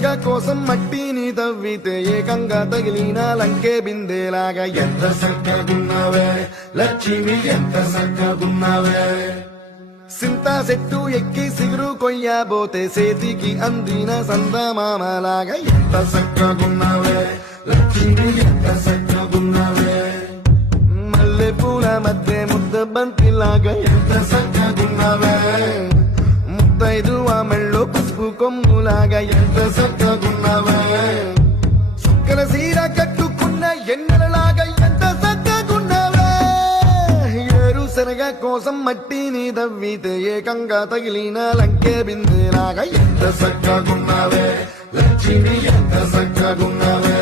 శనగ కోసం మట్టిని తవ్వితే ఏకంగా తగిలిన లంకే బిందేలాగా ఎంత చక్కగున్నావే లక్ష్మి ఎంత చక్కగున్నావే సింతా చెట్టు ఎక్కి సిగురు కొయ్యబోతే చేతికి అందిన సందమామలాగా ఎంత చక్కగున్నావే లక్ష్మి ఎంత చక్కగున్నావే మల్లె పూల మధ్య ముద్ద బంతిలాగా ఎంత చక్కగున్నావే ముద్దైదు ఆ మెళ్ళో పసుపు కొమ్ములాగా ఎంత చక్కగున్నావే చుక్కల సీర కట్టుకున్న ఎన్నెలలాగా ఎంత చక్కగున్నావే ఏరుశనగ కోసం మట్టిని తవ్వితే ఏకంగా తగిలిన లంకే బిందెలాగా ఎంత చక్కగున్నావే లక్ష్మి ఎంత చక్కగున్నావే